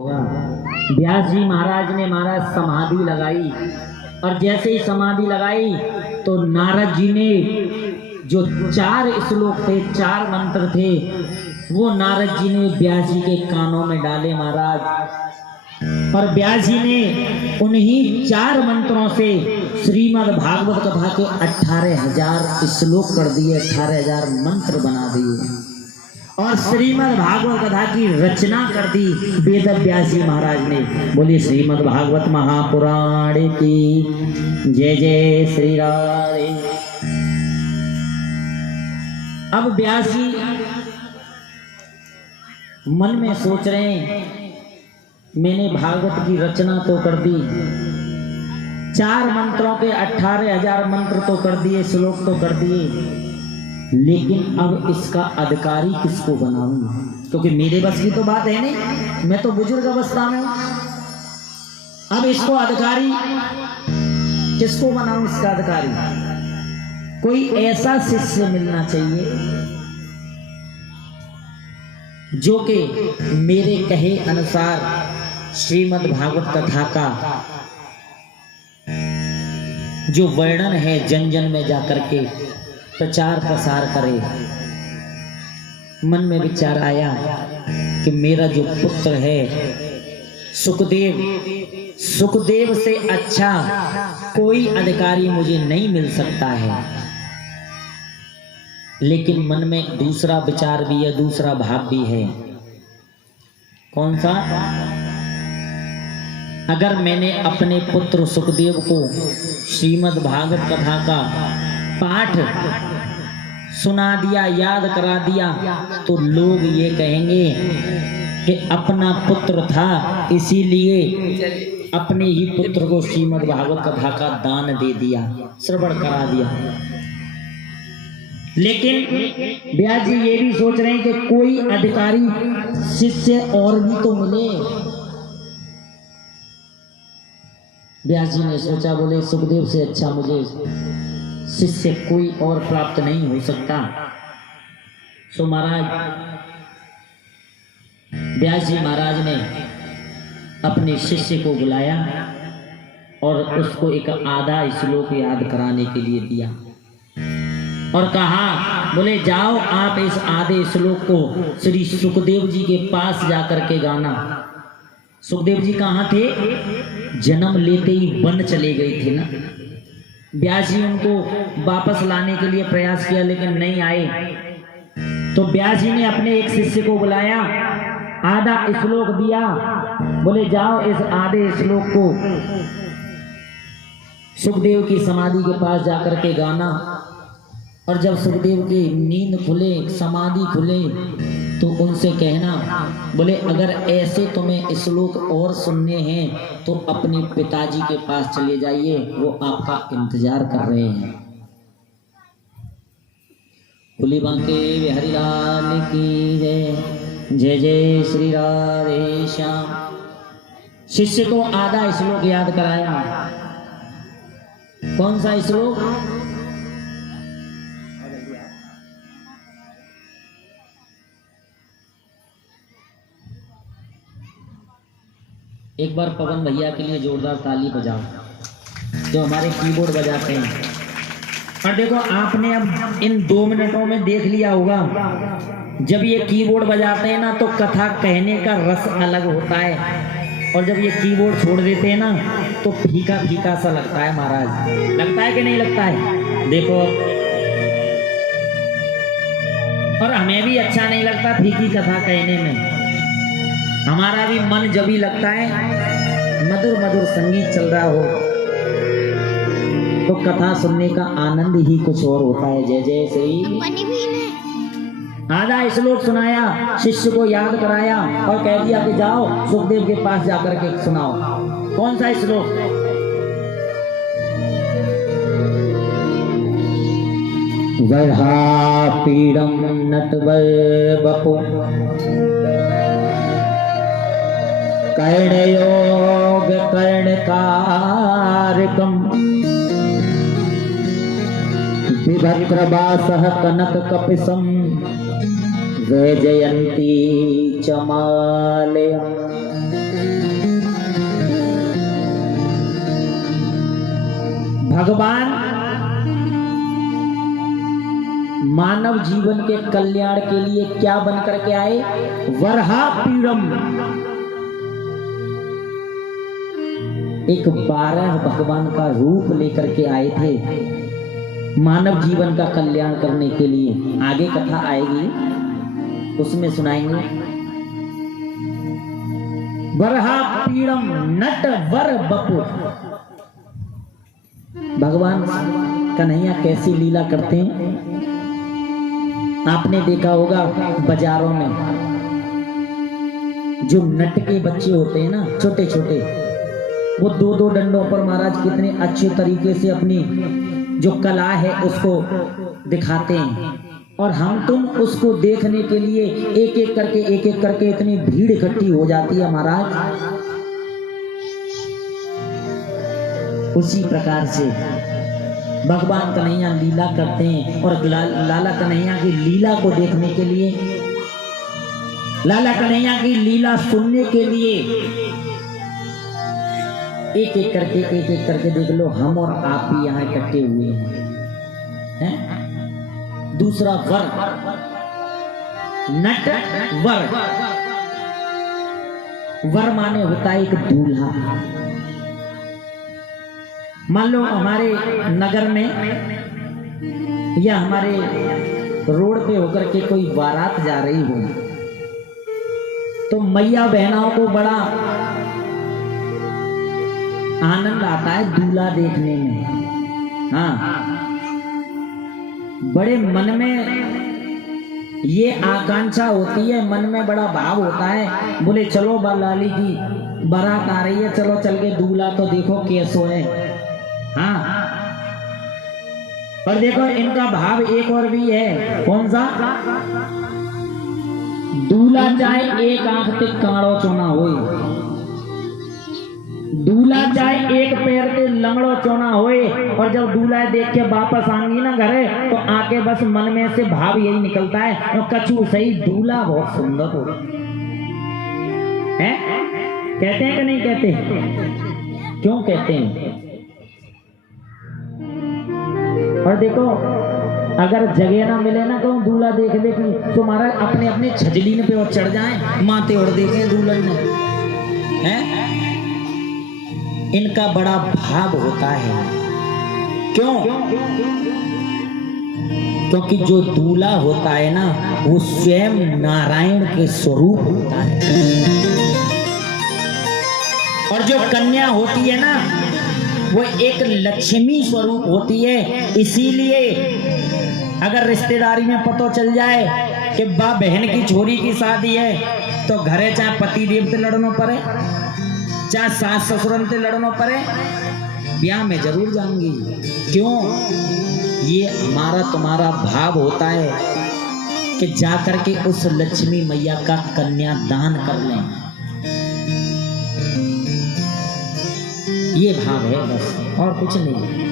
व्यास जी महाराज ने महाराज समाधि लगाई और जैसे ही समाधि लगाई तो नारद जी ने जो 4 श्लोक थे, 4 मंत्र थे, वो नारद जी ने व्यास जी के कानों में डाले महाराज। और व्यास जी ने उन्हीं 4 मंत्रों से श्रीमद् भागवत कथा के 18,000 श्लोक कर दिए, 18,000 मंत्र बना दिए और श्रीमद् भागवत कथा की रचना कर दी वेद व्यास जी महाराज ने। बोलिए श्रीमद् भागवत महापुराण की जय जय श्री राधे। अब व्यास जी मन में सोच रहे हैं, मैंने भागवत की रचना तो कर दी, 4 मंत्रों के 18,000 मंत्र तो कर दिए, श्लोक तो कर दिए, लेकिन अब इसका अधिकारी किसको बनाऊं? क्योंकि मेरे बस की तो बात है नहीं, मैं तो बुजुर्ग अवस्था में हूं। अब इसको अधिकारी किसको बनाऊं? इसका अधिकारी कोई ऐसा शिष्य मिलना चाहिए जो कि मेरे कहे अनुसार श्रीमद् भागवत कथा का जो वर्णन है जन जन में जाकर के प्रचार प्रसार करे। मन में विचार आया कि मेरा जो पुत्र है सुखदेव, सुखदेव से अच्छा कोई अधिकारी मुझे नहीं मिल सकता है। लेकिन मन में दूसरा विचार भी है, दूसरा भाव भी है। कौन सा? अगर मैंने अपने पुत्र सुखदेव को श्रीमद् भागवत कथा का पाठ सुना दिया, याद करा दिया, तो लोग ये कहेंगे कि अपना पुत्र था इसीलिए अपने ही पुत्र को श्रीमद् भागवत कथा का दान दे दिया, श्रवण करा दिया। लेकिन व्यास जी ये भी सोच रहे हैं कि कोई अधिकारी शिष्य और भी तो मिले। व्यास जी ने सोचा, बोले सुखदेव से अच्छा मुझे शिष्य कोई और प्राप्त नहीं हो सकता। सो महाराज व्यास जी महाराज ने अपने शिष्य को बुलाया और उसको एक आधा श्लोक याद कराने के लिए दिया और कहा, बोले जाओ आप इस आधे श्लोक को श्री सुखदेव जी के पास जाकर के गाना। सुखदेव जी कहाँ थे? जन्म लेते ही वन चले गए थे ना। व्यास जी उनको वापस लाने के लिए प्रयास किया लेकिन नहीं आए। तो व्यास जी ने अपने एक शिष्य को बुलाया, आधा श्लोक दिया, बोले जाओ इस आधे श्लोक को सुखदेव की समाधि के पास जाकर के गाना। और जब सुखदेव की नींद खुले, समाधि खुले, तो उनसे कहना, बोले अगर ऐसे तुम्हें श्लोक और सुनने हैं तो अपने पिताजी के पास चले जाइए, वो आपका इंतजार कर रहे हैं। बोले बांके बिहारी लाल की जय, जय जय श्री राधे श्याम। शिष्य को आधा श्लोक याद कराया। कौन सा श्लोक? एक बार पवन भैया के लिए जोरदार ताली बजाओ जो हमारे कीबोर्ड बजाते हैं। और देखो आपने अब इन 2 मिनटों में देख लिया होगा, जब ये कीबोर्ड बजाते हैं ना तो कथा कहने का रस अलग होता है, और जब ये कीबोर्ड छोड़ देते हैं ना तो फीका फीका सा लगता है। महाराज लगता है कि नहीं लगता है? देखो, और हमें भी अच्छा नहीं लगता फीकी कथा कहने में। हमारा भी मन जब ही लगता है मधुर मधुर संगीत चल रहा हो तो कथा सुनने का आनंद ही कुछ और होता है। जय जय श्री। आधा श्लोक सुनाया, शिष्य को याद कराया और कह दिया कि जाओ सुखदेव के पास जाकर के सुनाओ। कौन सा श्लोक? वर्हा पीड़म नटवर बपु कर्णयोग कर्णकारकम विभद्रवासः कनक कपिसम वैजयंती चमालयम्। भगवान मानव जीवन के कल्याण के लिए क्या बन करके आए? वरहा पीड़म। एक 12 भगवान का रूप लेकर के आए थे मानव जीवन का कल्याण करने के लिए। आगे कथा आएगी उसमें सुनाएंगे। वरहा पीड़म नट वर बपु। भगवान कन्हैया कैसी लीला करते हैं आपने देखा होगा बाजारों में जो नट के बच्चे होते हैं ना, छोटे छोटे, वो 2-2 डंडों पर महाराज कितने अच्छे तरीके से अपनी जो कला है उसको दिखाते हैं। और हम तुम उसको देखने के लिए एक एक करके इतनी भीड़ इकट्ठी हो जाती है महाराज। उसी प्रकार से भगवान कन्हैया लीला करते हैं और लाला कन्हैया की लीला को देखने के लिए, लाला कन्हैया की लीला सुनने के लिए एक एक करके देख लो, हम और आप भी यहाँ इकट्ठे हुए हैं। दूसरा वर, नट वर। वर माने होता है एक दूल्हा। मान लो हमारे नगर में या हमारे रोड पे होकर के कोई बारात जा रही हो तो मैया बहनों को बड़ा आनंद आता है दूल्हा देखने में। हाँ, बड़े मन में ये आकांक्षा होती है, मन में बड़ा भाव होता है, बोले चलो लाली की बारात आ रही है, चलो चल के दूल्हा तो देखो कैसो है। हाँ, पर देखो इनका भाव एक और भी है। कौन सा? दूल्हा चाहे एक आंख ते काड़ो चोना होए, दूल्हा चाहे एक पैर ते लंगड़ो चोना होए, और जब दूल्हा देख के वापस आएंगी ना घरे तो आके बस मन में से भाव यही निकलता है, तो कछु सही दूल्हा बहुत सुंदर हो है। कहते हैं कि नहीं कहते? क्यों कहते हैं? और देखो अगर जगह ना मिले ना कहूँ दूल्हा देख ले तो महाराज अपने अपने छजलीन पे और चढ़ जाएं, माथे और देखें दुल्हन ने हैं। इनका बड़ा भाव होता है। क्यों? क्योंकि जो दूल्हा होता है ना वो स्वयं नारायण के स्वरूप होता है, और जो कन्या होती है ना वो एक लक्ष्मी स्वरूप होती है। इसीलिए अगर रिश्तेदारी में पता चल जाए कि बा बहन की छोरी की शादी है तो घरे चाहे पति देव से लड़ना पड़े, चाहे सास ससुरन से लड़ना पड़े, ब्याह में जरूर जाऊंगी। क्यों? ये हमारा तुम्हारा भाव होता है कि जाकर के उस लक्ष्मी मैया का कन्यादान कर लें। ये भाव है बस, और कुछ नहीं।